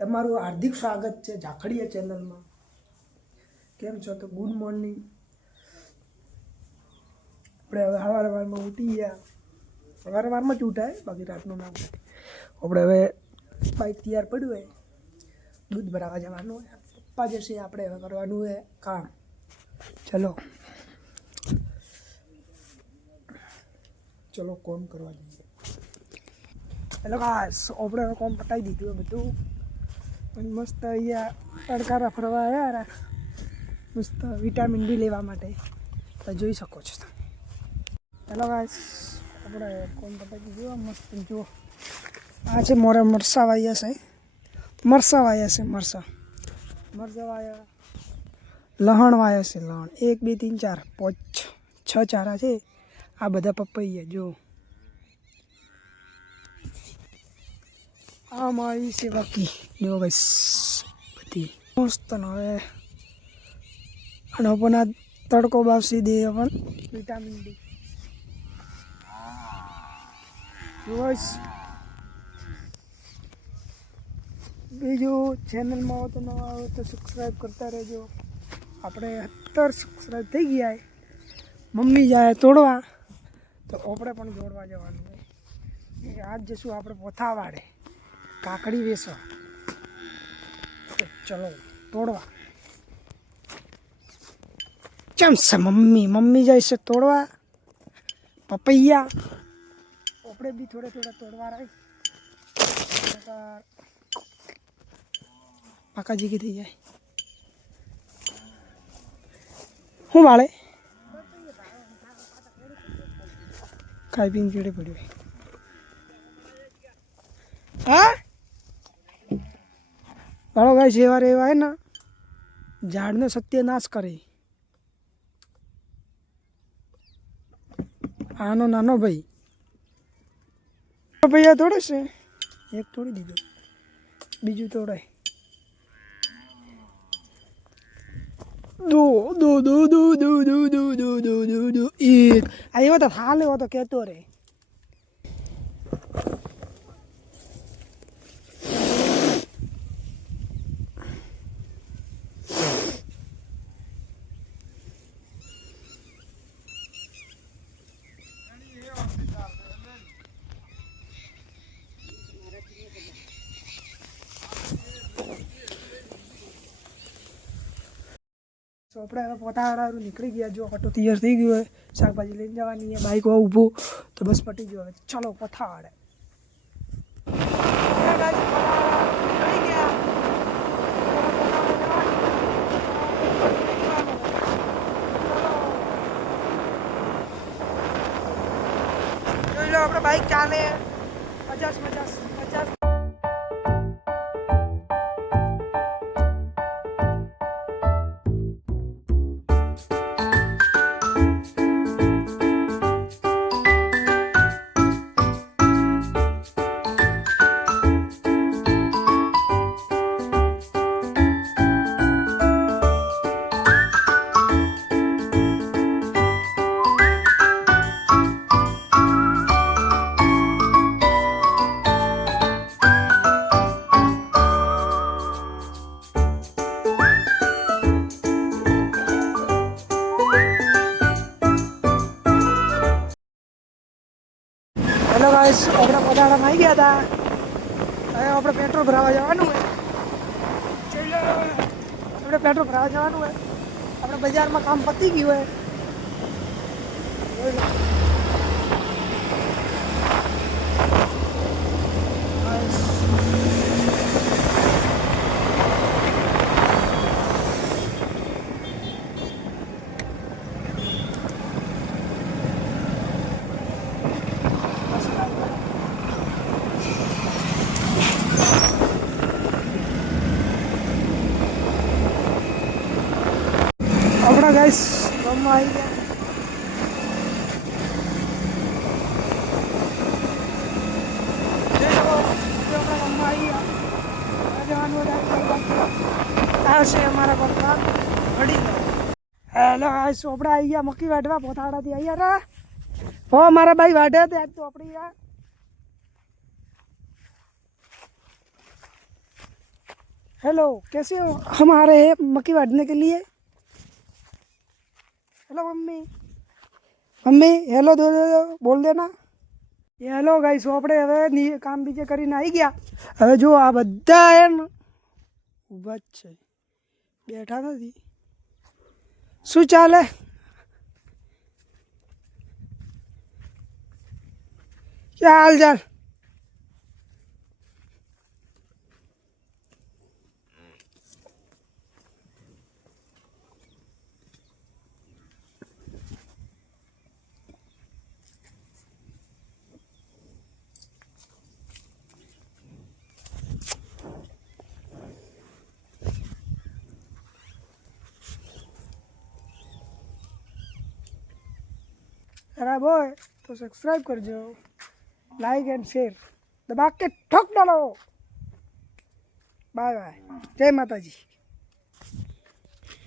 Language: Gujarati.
તમારું હાર્દિક સ્વાગત છે ઝાખડીયા ચેનલમાં। કેમ છો? તો ગુડ મોર્નિંગ। આપણે હવે સવારમાં ઉઠી ગયા, સવારમાં જ ઉઠાય, બાકી રાતનું ના ઉઠાય। આપણે હવે બાઇક તૈયાર પડ્યું હોય, દૂધ ભરાવા જવાનું હોય, પપ્પા જશે, આપણે હવે કરવાનું હોય કામ। ચલો ચલો કોમ કરવા જઈએ। હેલો ગાઈસ, આપણે હવે કોમ પતાવી દીધું હોય બધું, અને મસ્ત અહીંયા તડકારા ફરવા આવ્યા, મસ્ત વિટામિન ડી લેવા માટે, તો જોઈ શકો છો તમે। હેલો ગાઈસ, આપણે કોમ પતાવી દીધું, મસ્ત જુઓ, આ છે મોરે મરસા વાયા છે, મરસા વાયા, લહણ વાયા છે, લહણ 1 2 3 4 5 6 ચારા છે। આ બધા પપૈયા જો, આ મારી છે બાકી જો ગાઈસ બધી મસ્ત। હવે અને પણ આ તડકો બાવસી દે પણ વિટામિન ડી બસ। બીજું ચેનલમાં આવો તો નવા આવો તો સબસ્ક્રાઈબ કરતા રહેજો। આપણે 70 સબસ્ક્રાઈબ થઈ ગયા। મમ્મી જાય તોડવા તો આપણે પણ દોડવા જવાનું હોય। આજ જશું આપણે પોથાવાડે કાકડી વેચવા, તો ચલો તોડવા। કેમ છે મમ્મી જાય છે તોડવા પપૈયા, આપણે બી થોડા તોડવા રહી, પાકા જીગી થઈ જાય। શું વાળે ખાઈ પીને ચીડે પડ્યું। હા બાળો ભાઈ જેવા રેવા હે ને ઝાડનો સત્યનાશ કરે। આનો નાનો ભાઈ પપૈયા તોડે છે, એક તોડી દીધો, બીજું તોડાય। દો એક આવ્યો તો હાલ એવો તો કહેતો રે। તો આપણે હવે પોતાવાળા નીકળી ગયા। જો ઓટો તૈયાર થઈ ગયો હોય, શાકભાજી લઈને જવાની છે, બાઈક ઊભું તો બસ પટી ગયો। હવે ચલો પોતાવાળે જોઈ લો, આપણે બાઈક ચાલે 50। હેલો ગાઈસ, આપણે પોતાડામાં આવી ગયા હતા, હવે આપણે પેટ્રોલ ભરાવા જવાનું હોય। આપણે પેટ્રોલ ભરાવા જવાનું હોય, આપણે બજારમાં કામ પતી ગયું હોય। આપણા ગાઈસ ગામમાં આવી ગયા। આ છે અમારા પપ્પા વડી। હેલો ગાઈસ, આપણે આવી ગયા મક્કી વાઢવા, પોથાડાથી આવી ગયા। હો મારા ભાઈ વાઢે તે આજ તો આપણે हेलो, कैसे हो? हम आ रहे हैं मक्की वाटने के लिए। हेलो मम्मी, मम्मी हेलो दो दो दो बोल देना। ये हेलो ગાઈસ, આપણે હવે કામ બીજે કરીને આવી ગયા. હવે જો આ બધા એમ ઊભા જ છે, બેઠા નથી. શું ચાલે? ચાલ ચાલ. खराब हो तो सब्सक्राइब कर दो, लाइक एंड शेयर दबा के ठोक डालो. बाय बाय, जय माता जी.